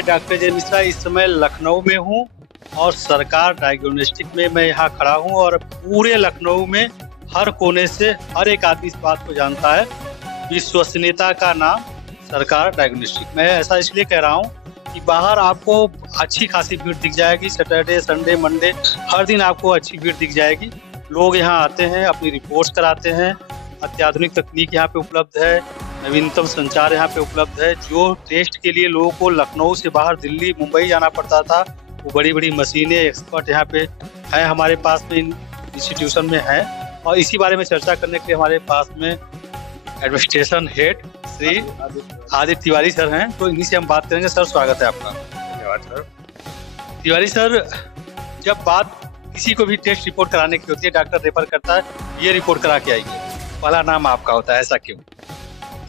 मैं डॉक्टर जय मिश्रा इस समय लखनऊ में हूँ और सरकार डायग्नोस्टिक में मैं यहाँ खड़ा हूँ और पूरे लखनऊ में हर कोने से हर एक आदमी इस बात को जानता है, विश्वसनीयता का नाम सरकार डायग्नोस्टिक। मैं ऐसा इसलिए कह रहा हूँ कि बाहर आपको अच्छी खासी भीड़ दिख जाएगी, सैटरडे संडे मंडे हर दिन आपको अच्छी भीड़ दिख जाएगी। लोग यहाँ आते हैं, अपनी रिपोर्ट्स कराते हैं, अत्याधुनिक तकनीक यहाँ पे उपलब्ध है, नवीनतम संचार यहाँ पे उपलब्ध है। जो टेस्ट के लिए लोगों को लखनऊ से बाहर दिल्ली मुंबई जाना पड़ता था, वो बड़ी बड़ी मशीनें एक्सपर्ट यहाँ पे हैं, हमारे पास में इंस्टीट्यूशन में है। और इसी बारे में चर्चा करने के लिए हमारे पास में administration head Shri Aditya Tiwari sir हैं, तो इन्हीं से हम बात करेंगे। सर स्वागत है आपका। धन्यवाद सर। तिवारी सर, जब बात किसी को भी टेस्ट रिपोर्ट कराने की होती है, डॉक्टर रेफर करता है ये रिपोर्ट करा के आइए, पहला नाम आपका होता है, ऐसा क्यों?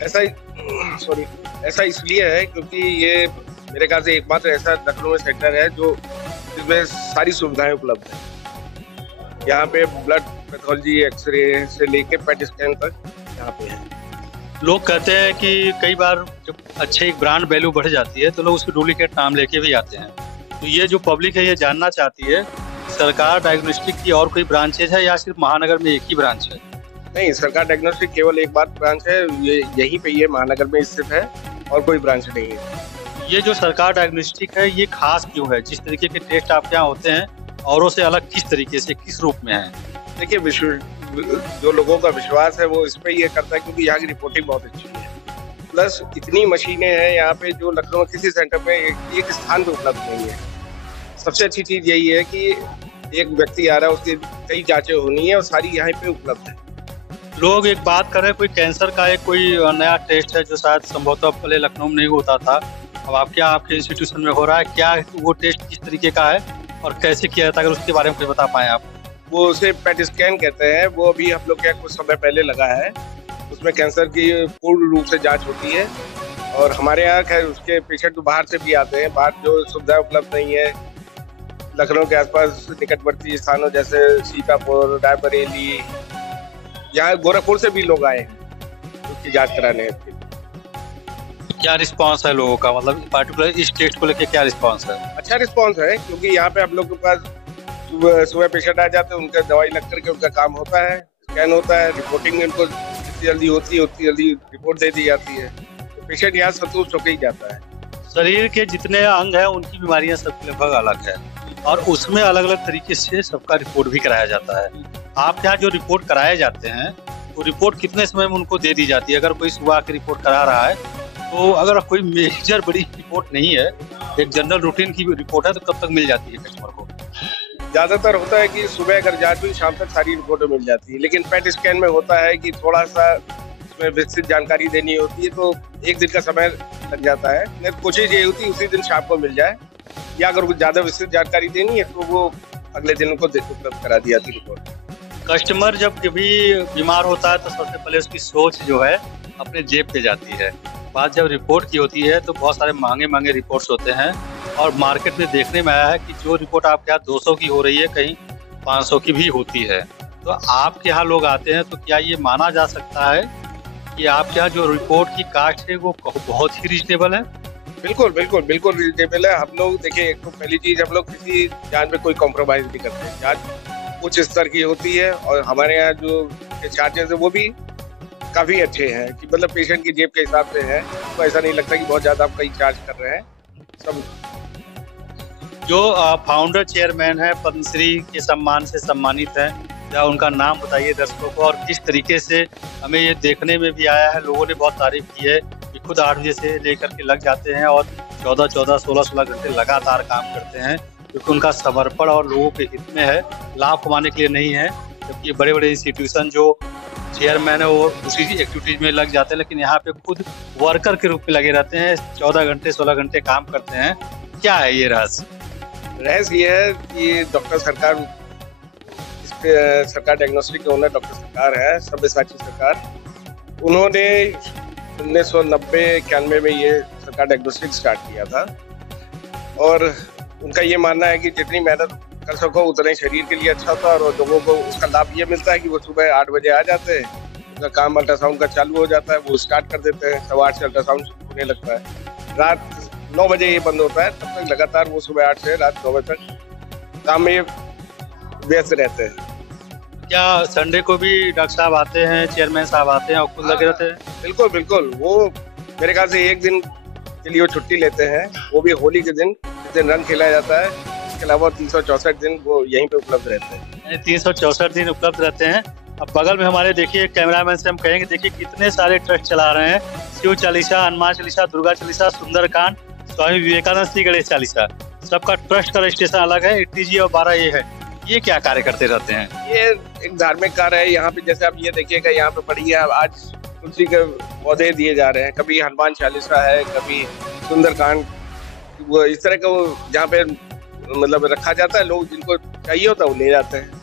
ऐसा इसलिए है क्योंकि ये मेरे ख्याल से एकमात्र ऐसा लखनऊ में सेंटर है जो जिसमें सारी सुविधाएं उपलब्ध हैं। यहाँ पे ब्लड पैथोलॉजी, एक्सरे से लेके पेट स्कैन तक यहाँ पे है। लोग कहते हैं कि कई बार जब अच्छे एक ब्रांड वैल्यू बढ़ जाती है तो लोग उसकी डुप्लीकेट नाम लेके भी आते हैं। तो ये जो पब्लिक है ये जानना चाहती है, सरकार डायग्नोस्टिक की और कोई ब्रांचेज है या सिर्फ महानगर में एक ही ब्रांच है? नहीं, सरकार डायग्नोस्टिक केवल एक बार ब्रांच है, ये यहीं पे ये महानगर में स्थित है और कोई ब्रांच नहीं है। ये जो सरकार डायग्नोस्टिक है ये खास क्यों है? जिस तरीके के टेस्ट आपके यहाँ होते हैं औरों से अलग किस तरीके से, किस रूप में है? देखिए, जो लोगों का विश्वास है वो इस पे ये करता है क्योंकि यहाँ की रिपोर्टिंग बहुत अच्छी है। प्लस इतनी मशीनें हैं यहाँ पे जो लखनऊ में किसी सेंटर पे एक स्थान पे उपलब्ध नहीं है। सबसे अच्छी चीज यही है कि एक व्यक्ति आ रहा है, उसकी कई जांचें होनी है और सारी यहाँ पे उपलब्ध है। लोग एक बात कर रहे हैं, कोई कैंसर का एक कोई नया टेस्ट है जो शायद संभवतः पहले लखनऊ में नहीं होता था, अब आपके इंस्टीट्यूशन में हो रहा है। क्या वो टेस्ट किस तरीके का है और कैसे किया जाता है, अगर उसके बारे में कुछ बता पाएं आप? वो उसे पेट स्कैन कहते हैं, वो अभी हम लोग के कुछ समय पहले लगा है। उसमें कैंसर की पूर्ण रूप से जांच होती है और हमारे यहाँ खैर उसके पेशेंट तो बाहर से भी आते हैं। बाहर जो सुविधाएं उपलब्ध नहीं है लखनऊ के आसपास निकटवर्ती स्थानों जैसे सीतापुर, रायबरेली, यहाँ गोरखपुर से भी लोग आए हैं उसकी जांच कराने। क्या रिस्पांस है लोगों का, मतलब पार्टिकुलर इस टेस्ट को लेकर क्या रिस्पांस है? अच्छा रिस्पांस है क्योंकि यहाँ पे हम लोग के पास सुबह पेशेंट आ जाते हैं, उनका दवाई लग करके उनका काम होता है, स्कैन होता है, रिपोर्टिंग इनको जितनी जल्दी होती है उतनी जल्दी रिपोर्ट दे दी जाती है, तो पेशेंट यहाँ संतुष्ट होकर ही जाता है। शरीर के जितने अंग हैं उनकी बीमारियां सबकी लगभग अलग है और उसमें अलग अलग तरीके से सबका रिपोर्ट भी कराया जाता है। आप यहाँ जो रिपोर्ट कराए जाते हैं वो रिपोर्ट कितने समय में उनको दे दी जाती है? अगर कोई सुबह की रिपोर्ट करा रहा है तो अगर कोई मेजर बड़ी रिपोर्ट नहीं है, एक जनरल रूटीन की रिपोर्ट है, तो कब तक मिल जाती है कस्टमर को? ज्यादातर होता है कि सुबह अगर जांच हुई शाम तक सारी रिपोर्टें मिल जाती है, लेकिन पेट स्कैन में होता है कि थोड़ा सा उसमें विस्तृत जानकारी देनी होती है तो एक दिन का समय लग जाता है। कोशिश ये होती है उसी दिन शाम को मिल जाए, या अगर कुछ ज्यादा विस्तृत जानकारी देनी है तो वो अगले दिन उनको उपलब्ध करा दी जाती रिपोर्ट। कस्टमर जब कभी बीमार होता है तो सबसे पहले उसकी सोच जो है अपने जेब पे जाती है। बात जब रिपोर्ट की होती है तो बहुत सारे महंगे रिपोर्ट्स होते हैं और मार्केट में देखने में आया है कि जो रिपोर्ट आपके यहाँ 200 की हो रही है कहीं 500 की भी होती है। तो आपके यहाँ लोग आते हैं तो क्या ये माना जा सकता है कि आपके यहाँ जो रिपोर्ट की कास्ट है वो बहुत ही रीजनेबल है? बिल्कुल रीजनेबल है। हम लोग देखिए, एक तो पहली चीज हम लोग किसी जांच में कोई कॉम्प्रोमाइज नहीं करते हैं। जांच उच्च स्तर की होती है और हमारे यहाँ जो चार्जेस है वो भी काफी अच्छे हैं कि मतलब पेशेंट की जेब के हिसाब से है, तो ऐसा नहीं लगता कि बहुत ज्यादा आप कहीं चार्ज कर रहे हैं। सब जो फाउंडर चेयरमैन है पद्मश्री के सम्मान से सम्मानित है, या उनका नाम बताइए दर्शकों को, और किस तरीके से हमें ये देखने में भी आया है, लोगों ने बहुत तारीफ की है कि खुद 8 बजे से लेकर के लग जाते हैं और 14-14, 16-16 घंटे लगातार काम करते हैं, क्योंकि उनका समर्पण और लोगों के हित में है, लाभ कमाने के लिए नहीं है। जबकि बड़े बड़े इंस्टीट्यूशन जो चेयरमैन है वो दूसरी एक्टिविटीज में लग जाते हैं, लेकिन यहाँ पे खुद वर्कर के रूप में लगे रहते हैं, 14 घंटे 16 घंटे काम करते हैं। क्या है ये रहस्य? रहस्य ये है कि डॉक्टर सरकार डायग्नोस्टिक के ओनर डॉक्टर सरकार है, सब्यसाची सरकार। उन्होंने 1990-91 में ये सरकार डायग्नोस्टिक स्टार्ट किया था और उनका ये मानना है कि जितनी मेहनत कर सको उतना शरीर के लिए अच्छा था और लोगों को उसका लाभ ये मिलता है कि वो सुबह 8 बजे आ जाते हैं, उनका काम अल्ट्रासाउंड का चालू हो जाता है, वो स्टार्ट कर देते हैं, 8:15 से अल्ट्रासाउंड होने लगता है। रात 9 बजे ये बंद होता है, तब तक लगातार वो सुबह 8 से रात 9 बजे तक काम में व्यस्त रहते हैं। क्या संडे को भी डॉक्टर साहब आते हैं, चेयरमैन साहब आते हैं और खुद लगे रहते हैं? बिल्कुल बिल्कुल, वो मेरे ख्याल से एक दिन के लिए वो छुट्टी लेते हैं, वो भी होली के दिन, जिस दिन रंग खिलाया जाता है। इसके अलावा 364 दिन वो यहीं पे उपलब्ध रहते हैं। 364 दिन उपलब्ध रहते हैं। अब बगल में हमारे देखिए कैमरामैन से हम कहेंगे, देखिए कितने सारे ट्रस्ट चला रहे हैं। शिव चालीसा, हनुमान चालीसा, दुर्गा चालीसा, सुंदरकांड, स्वामी विवेकानंद, श्री गणेश चालीसा, सबका ट्रस्ट का रजिस्ट्रेशन अलग है। 8TG और 12 ये है। ये क्या कार्य करते रहते हैं? ये एक धार्मिक कार्य है। यहाँ पे जैसे आप ये देखिएगा, यहाँ पे पड़ी है, आज तुलसी के पौधे दिए जा रहे हैं, कभी हनुमान चालीसा है, कभी सुंदरकांड, वो इस तरह का वो जहाँ पे मतलब रखा जाता है, लोग जिनको चाहिए होता है वो ले जाते हैं।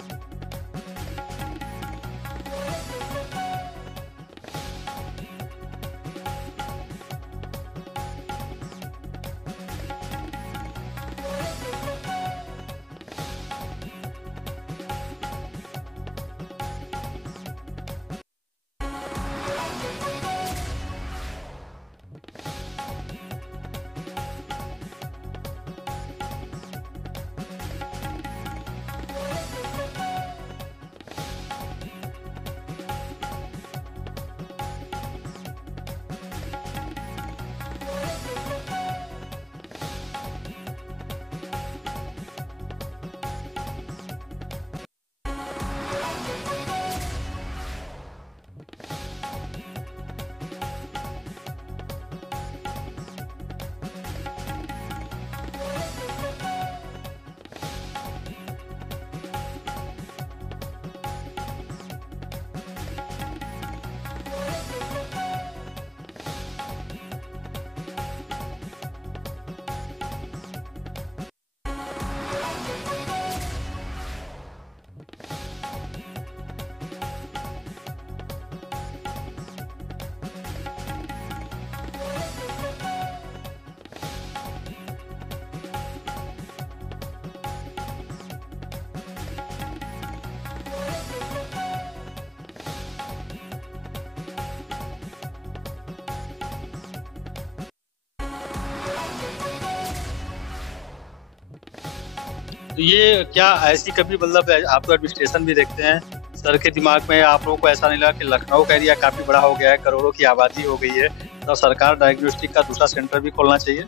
तो ये क्या ऐसी कभी मतलब आप तो एडमिनिस्ट्रेशन भी देखते हैं, सर के दिमाग में आप लोगों को ऐसा नहीं लगा कि लखनऊ का एरिया काफी बड़ा हो गया है, करोड़ों की आबादी हो गई है, तो सरकार डायग्नोस्टिक का दूसरा सेंटर भी खोलना चाहिए?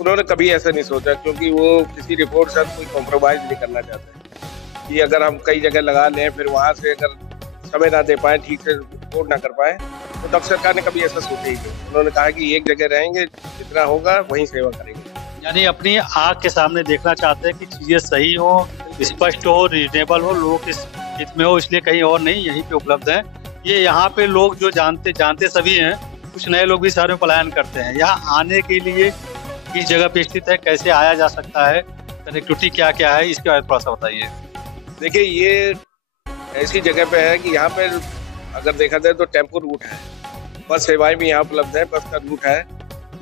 उन्होंने कभी ऐसा नहीं सोचा, क्योंकि वो किसी रिपोर्ट से कोई कॉम्प्रोमाइज नहीं करना चाहते कि अगर हम कई जगह लगा लें, फिर वहाँ से अगर समय ना दे पाए, ठीक से रिपोर्ट ना कर पाए, तो तब सरकार ने कभी ऐसा सोचा ही नहीं। उन्होंने कहा कि एक जगह रहेंगे, जितना होगा वहीं सेवा करेंगे। यानी अपनी आँख के सामने देखना चाहते हैं कि चीजें सही हो, स्पष्ट हो, रीजनेबल हो, लोग इस हित में हो, इसलिए कहीं और नहीं यहीं पे उपलब्ध है। ये यहाँ पे लोग जो जानते सभी हैं, कुछ नए लोग भी शहर में पलायन करते हैं। यहाँ आने के लिए किस जगह पे स्थित है, कैसे आया जा सकता है, कनेक्टिविटी क्या क्या है, इसके बारे में थोड़ा सा बताइए। देखिए, ये ऐसी जगह पे है कि यहाँ पे अगर देखा जाए तो टेम्पो रूट है, बस सेवाएं भी यहाँ उपलब्ध है, बस का रूट है।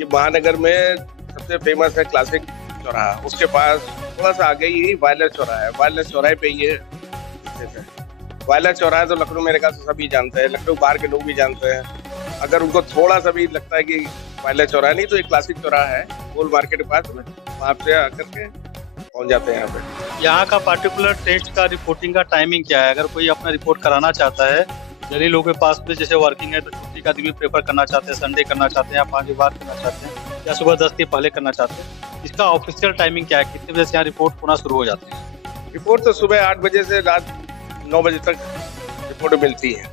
ये महानगर में सबसे फेमस है क्लासिक चौराहा, उसके पास थोड़ा सा आगे ही वायरलेस चौराहा है। वायरलेस चौराहे पे ये स्थित है। वायरलेस चौराहा तो लखनऊ मेरे ख्याल से सभी जानते हैं, लखनऊ बाहर के लोग भी जानते हैं। अगर उनको थोड़ा सा भी लगता है कि वायरलेस चौराहा नहीं, तो एक क्लासिक चौराहा है गोल मार्केट के पास में, वहाँ से आकर के पहुँच जाते हैं। यहाँ पे यहाँ का पार्टिकुलर टेस्ट का रिपोर्टिंग का टाइमिंग क्या है? अगर कोई अपना रिपोर्ट कराना चाहता है, जनरली लोगों के पास में जैसे वर्किंग है तो छुट्टी का दिन भी प्रेफर करना चाहते हैं, संडे करना चाहते हैं या 5 बजे बाद करना चाहते हैं, या सुबह 10 के पहले करना चाहते हैं, इसका ऑफिशियल टाइमिंग क्या है? कितने बजे से यहाँ रिपोर्ट होना शुरू हो जाती है? रिपोर्ट तो सुबह 8 बजे से रात 9 बजे तक रिपोर्ट मिलती है।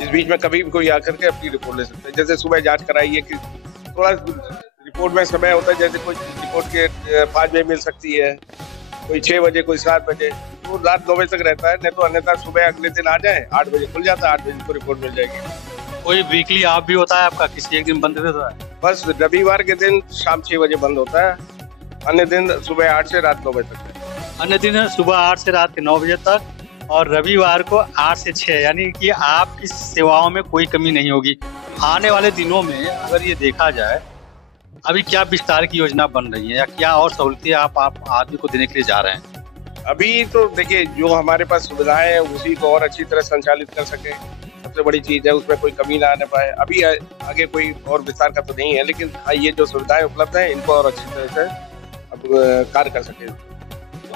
इस बीच में कभी भी कोई आकर के अपनी रिपोर्ट ले सकते हैं। जैसे सुबह जांच कराई है कि थोड़ा रिपोर्ट में समय होता है, जैसे कोई रिपोर्ट के 5 बजे मिल सकती है, कोई 6 बजे, कोई 7 बजे, तो रात 9 बजे तक रहता है। नहीं तो अन्यथा सुबह अगले दिन आ जाए, 8 बजे खुल जाता है, 8 बजे को रिपोर्ट मिल जाएगी। कोई वीकली ऑफ भी होता है आपका, किसी एक दिन बंद रहता है? बस रविवार के दिन शाम 6 बजे बंद होता है, अन्य दिन सुबह 8 से रात 9 बजे तक है। अन्य दिन सुबह 8 से रात के 9 बजे तक, और रविवार को 8 से 6, यानी कि आपकी सेवाओं में कोई कमी नहीं होगी। आने वाले दिनों में अगर ये देखा जाए, अभी क्या विस्तार की योजना बन रही है या क्या और सहूलतें आप आदमी को देने के लिए जा रहे हैं? अभी तो देखिए, जो हमारे पास सुविधाएं हैं उसी को और अच्छी तरह संचालित कर सके। सबसे बड़ी चीज है, उसमें कोई कमी ना आने पाए। अभी आगे कोई और विस्तार का तो नहीं है, लेकिन हाँ ये जो सुविधाएं उपलब्ध हैं इनको और अच्छी तरह से अब कार्य कर सके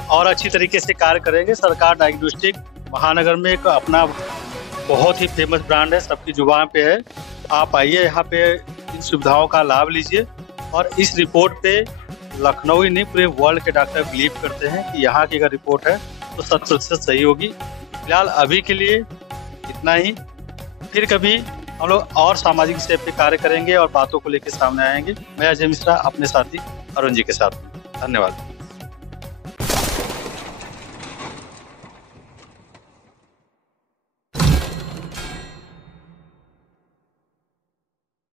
और अच्छी तरीके से कार्य करेंगे। सरकार डायग्नोस्टिक महानगर में एक अपना बहुत ही फेमस ब्रांड है, सबकी जुबान पे है। आप आइए यहाँ पे, इन सुविधाओं का लाभ लीजिए। और इस रिपोर्ट पे लखनऊ ही नहीं पूरे वर्ल्ड के डॉक्टर बिलीव करते हैं कि यहाँ की अगर रिपोर्ट है तो 100% सही होगी। फिलहाल अभी के लिए इतना ही। फिर कभी हम लोग और सामाजिक विषय पे कार्य करेंगे और बातों को लेकर सामने आएंगे। मैं अजय मिश्रा अपने साथी अरुण जी के साथ। धन्यवाद।